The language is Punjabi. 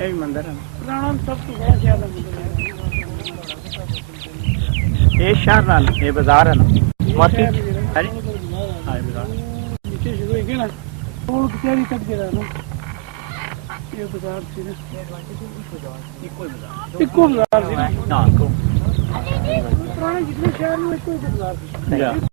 ਇਹ ਮੰਦਰ ਹੈ ਪੁਰਾਣਾ ਸਭ ਤੋਂ ਬੜਾ ਜ਼ਿਆਦਾ ਮੰਦਰ ਹੈ। ਇਹ ਸ਼ਹਿਰ ਨਾਲ ਇਹ ਬਾਜ਼ਾਰ ਹੈ ਨਾ ਮਾਰਕੀਟ ਹੈ ਹਾਂ ਹਾਂ ਇਹ ਬਾਜ਼ਾਰ ਨੀਚੇ ਸ਼ੁਰੂ ਹੋਈ ਨਾ ਉਹ ਕਿਹੜੀ ਤੱਕ ਜਿਹੜਾ ਨਾ ਇਹ ਬਾਜ਼ਾਰ ਸੀ ਨਾ ਇੱਕੋ ਬਾਜ਼ਾਰ ਸੀ ਨਾ ਨਾ ਕੋ ਪੁਰਾਣੇ ਜਿੰਨੇ ਸ਼ਹਿਰ ਨੂੰ ਇੱਕੋ ਹੀ ਬਾਜ਼ਾਰ ਸੀ।